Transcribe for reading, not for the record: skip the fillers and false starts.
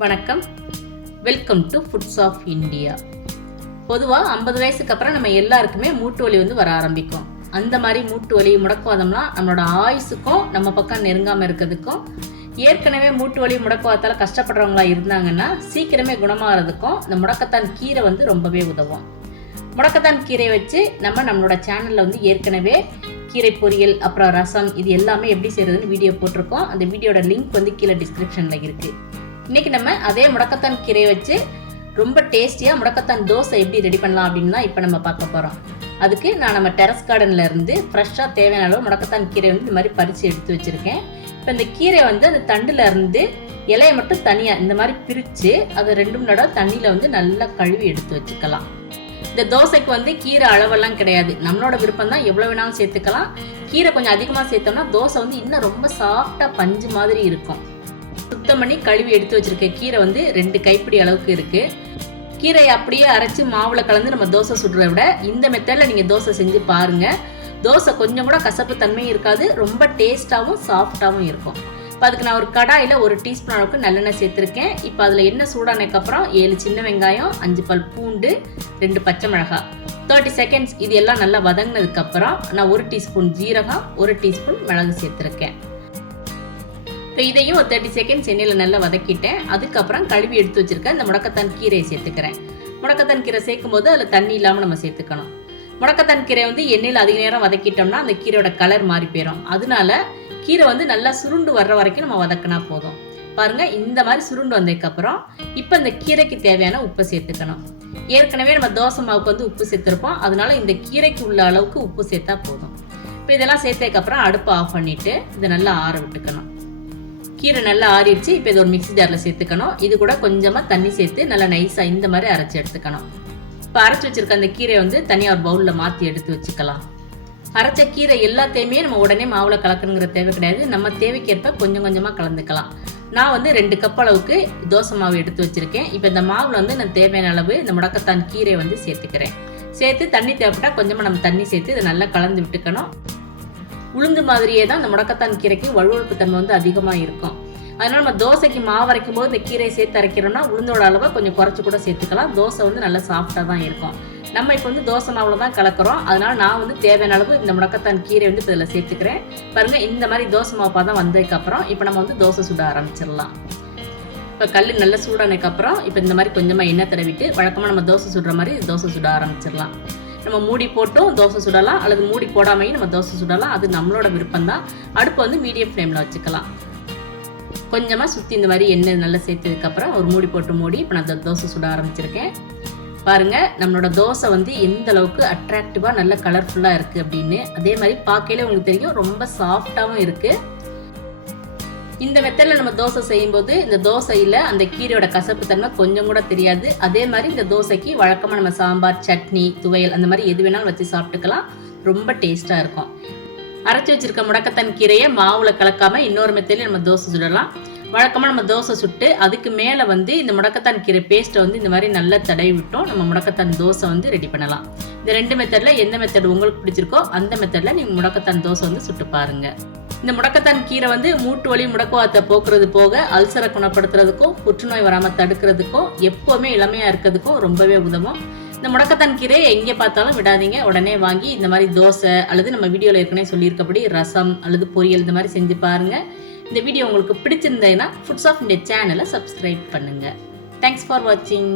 வணக்கம், welcome to foods of India. பொதுவாக 50 வயசுக்கு அப்புறம் நம்ம எல்லாருக்குமே மூட்டு வலி வர ஆரம்பிக்கும். அந்த மாதிரி மூட்டு வலி, முடக்குவாதம்லாம் நம்மளோட ஆயுசுக்கும் நம்ம பக்கம் நெருங்காமல் இருக்கிறதுக்கும், ஏற்கனவே மூட்டு வலி முடக்குவாதத்தால் கஷ்டப்படுறவங்களா இருந்தாங்கன்னா சீக்கிரமே குணமாகிறதுக்கும் இந்த முடக்கத்தான் கீரை ரொம்பவே உதவும். முடக்கத்தான் கீரை வச்சு நம்மளோட சேனலில் ஏற்கனவே கீரை பொரியல், அப்புறம் ரசம், இது எல்லாமே எப்படி செய்யறதுன்னு வீடியோ போட்டிருக்கோம். அந்த வீடியோட லிங்க் கீழே டிஸ்கிரிப்ஷனில் இருக்குது. இன்றைக்கி நம்ம அதே முடக்கத்தான் கீரையை வச்சு ரொம்ப டேஸ்டியாக முடக்கத்தான் தோசை எப்படி ரெடி பண்ணலாம் அப்படின்னு தான் இப்போ நம்ம பார்க்க போகிறோம். அதுக்கு நான் நம்ம டெரஸ் கார்டனில் இருந்து ஃப்ரெஷ்ஷாக தேவையான அளவு முடக்கத்தான் கீரை இந்த மாதிரி பறித்து எடுத்து வச்சுருக்கேன். இப்போ இந்த கீரை அந்த தண்டில் இருந்து இலையை மட்டும் தனியாக இந்த மாதிரி பிரித்து அதை 2 மணி நேரம் தண்ணியில் நல்லா கழுவி எடுத்து வச்சுக்கலாம். இந்த தோசைக்கு கீரை அளவெல்லாம் கிடையாது, நம்மளோட விருப்பம் தான், எவ்வளோ வேணாலும் சேர்த்துக்கலாம். கீரை கொஞ்சம் அதிகமாக சேர்த்தோம்னா தோசை இன்னும் ரொம்ப சாஃப்டாக பஞ்சு மாதிரி இருக்கும். சுத்தம் பண்ணி கழுவி எடுத்து வச்சிருக்க கீரை 2 கைப்பிடி அளவுக்கு இருக்கு. கீரையை அப்படியே அரைச்சி மாவுல கலந்து நம்ம தோசை சுடுறத விட இந்த மெத்தட்ல நீங்க தோசை செஞ்சு பாருங்க. தோசை கொஞ்சம் கூட கசப்பு தன்மையும் இருக்காது, ரொம்ப டேஸ்டாவும் சாஃப்டாவும் இருக்கும். இப்போ அதுக்கு நான் ஒரு கடாயில் 1 டீஸ்பூன் அளவுக்கு நல்லெண்ணெய் சேர்த்துருக்கேன். இப்போ அதில் எண்ணெய் சூடானதுக்கு அப்புறம் 7 சின்ன வெங்காயம், 5 பல் பூண்டு, 2 பச்சை மிளகாய், 30 செகண்ட்ஸ் இது எல்லாம் நல்லா வதங்கினதுக்கு அப்புறம் நான் 1 டீஸ்பூன் ஜீரகம், 1 டீஸ்பூன் மிளகு சேர்த்துருக்கேன். இப்போ இதையும் ஒரு 30 செகண்ட்ஸ் எண்ணெயில் நல்லா வதக்கிட்டேன். அதுக்கப்புறம் கழுவி எடுத்து வச்சிருக்கேன் இந்த முடக்கத்தான் கீரையை சேர்த்துக்கிறேன். முடக்கத்தான் கீரை சேர்க்கும் போது அதில் தண்ணி இல்லாமல் நம்ம சேர்த்துக்கணும். முடக்கத்தான் கீரை எண்ணெயில் அதிக நேரம் வதக்கிட்டோம்னா அந்த கீரையோட கலர் மாறி போயிடும். அதனால கீரை நல்லா சுருண்டு வர்ற வரைக்கும் நம்ம வதக்கினா போதும். பாருங்க, இந்த மாதிரி சுருண்டு வந்ததுக்கப்புறம் இப்போ இந்த கீரைக்கு தேவையான உப்பு சேர்த்துக்கணும். ஏற்கனவே நம்ம தோசை மாவுக்கு உப்பு சேர்த்துருப்போம், அதனால இந்த கீரைக்கு உள்ள அளவுக்கு உப்பு சேர்த்தா போதும். இப்போ இதெல்லாம் சேர்த்ததுக்கப்புறம் அடுப்பை ஆஃப் பண்ணிட்டு இதை நல்லா ஆற விட்டுக்கணும். கீரை நல்லா ஆறிடுச்சு. இப்போ இது ஒரு மிக்ஸி ஜாரில் சேர்த்துக்கணும். இது கூட கொஞ்சமாக தண்ணி சேர்த்து நல்லா நைஸாக இந்த மாதிரி அரைச்சி எடுத்துக்கணும். இப்போ அரைச்சி வச்சிருக்க அந்த கீரையை தனியாக ஒரு பவுலில் மாற்றி எடுத்து வச்சுக்கலாம். அரைச்ச கீரை எல்லாத்தையுமே நம்ம உடனே மாவில் கலக்கணுங்கிற தேவை கிடையாது, நம்ம தேவைக்கேற்ப கொஞ்சம் கொஞ்சமாக கலந்துக்கலாம். நான் 2 கப் அளவுக்கு தோசை மாவு எடுத்து வச்சுருக்கேன். இப்போ இந்த மாவில் நான் தேவையான அளவு இந்த முடக்கத்தான் கீரை சேர்த்துக்கிறேன். சேர்த்து தண்ணி தேவைப்பட்டால் கொஞ்சமாக நம்ம தண்ணி சேர்த்து இதை நல்லா கலந்து விட்டுக்கணும். உளுந்து மாதிரியே தான் இந்த முடக்கத்தான் கீரைக்கு வழுவழுப்பு தன்மை அதிகமாக இருக்கும். அதனால நம்ம தோசைக்கு மாவு அரைக்கும் போது இந்த கீரையை சேர்த்து அரைக்கிறோம்னா உளுந்தோட அளவை கொஞ்சம் குறைச்சி கூட சேர்த்துக்கலாம். தோசை நல்லா சாஃப்டாக தான் இருக்கும். நம்ம இப்போ தோசை மாவில் தான் கலக்கிறோம், அதனால நான் தேவையான அளவு இந்த முடக்கத்தான் கீரை இப்போ இதில் சேர்த்துக்கிறேன். பாருங்க, இந்த மாதிரி தோசை மாவு தான் வந்ததுக்கப்புறம் இப்போ நம்ம தோசை சுட ஆரம்பிச்சிடலாம். இப்போ கல் நல்லா சூடானதுக்கப்புறம் இப்போ இந்த மாதிரி கொஞ்சமாக எண்ணெய் தடவிட்டு வழக்கமாக நம்ம தோசை சுடுற மாதிரி தோசை சுட ஆரம்பிச்சிடலாம். நம்ம மூடி போட்டும் தோசை சுடலாம், அல்லது மூடி போடாமையும் நம்ம தோசை சுடலாம், அது நம்மளோட விருப்பம் தான். அடுப்பு மீடியம் ஃப்ளேமில் வச்சுக்கலாம். கொஞ்சமாக சுற்றி இந்த மாதிரி எண்ணெய் நல்லா சேர்த்ததுக்கப்புறம் ஒரு மூடி போட்டு மூடி இப்போ நான் தோசை சுட ஆரம்பிச்சிருக்கேன். பாருங்கள், நம்மளோட தோசை எந்த அளவுக்கு அட்ராக்டிவாக நல்ல கலர்ஃபுல்லாக இருக்குது அப்படின்னு. அதே மாதிரி பார்க்கையிலே உங்களுக்கு தெரியும், ரொம்ப சாஃப்டாகவும் இருக்குது. இந்த மெத்தடில் நம்ம தோசை செய்யும்போது இந்த தோசையில் அந்த கீரையோட கசப்பு தன்மை கொஞ்சம் கூட தெரியாது. அதே மாதிரி இந்த தோசைக்கு வழக்கமாக நம்ம சாம்பார், சட்னி, துவையல் அந்த மாதிரி எது வேணாலும் வச்சு சாப்பிட்டுக்கலாம். ரொம்ப டேஸ்ட்டாக இருக்கும். அரைச்சி வச்சிருக்க முடக்கத்தான் கீரையை மாவில் கலக்காமல் இன்னொரு மெத்தடில் நம்ம தோசை சுடலாம். வழக்கமாக நம்ம தோசை சுட்டு அதுக்கு மேலே இந்த முடக்கத்தான் கீரை பேஸ்ட்டை இந்த மாதிரி நல்லா தடவி விட்டோம் நம்ம முடக்கத்தான் தோசை ரெடி பண்ணலாம். இந்த 2 மெத்தடில் எந்த மெத்தட் உங்களுக்கு பிடிச்சிருக்கோ அந்த மெத்தடில் நீங்கள் முடக்கத்தான் தோசை சுட்டு பாருங்கள். இந்த முடக்கத்தான் கீரை மூட்டு வலி, முடக்குவாதத்தை போக்குறது போக அல்சரை குணப்படுத்துறதுக்கும், புற்றுநோய் வராமல் தடுக்கிறதுக்கும், எப்போவுமே இளமையாக இருக்கிறதுக்கும் ரொம்பவே உதவும். இந்த முடக்கத்தான் கீரையை எங்கே பார்த்தாலும் விடாதீங்க, உடனே வாங்கி இந்த மாதிரி தோசை அல்லது நம்ம வீடியோவில் ஏற்கனவே சொல்லியிருக்கபடி ரசம் அல்லது பொரியல் இந்த மாதிரி செஞ்சு பாருங்கள். இந்த வீடியோ உங்களுக்கு பிடிச்சிருந்ததுன்னா ஃபுட்ஸ் ஆஃப் இந்தியா சேனலை சப்ஸ்கிரைப் பண்ணுங்கள். தேங்க்ஸ் ஃபார் வாட்சிங்.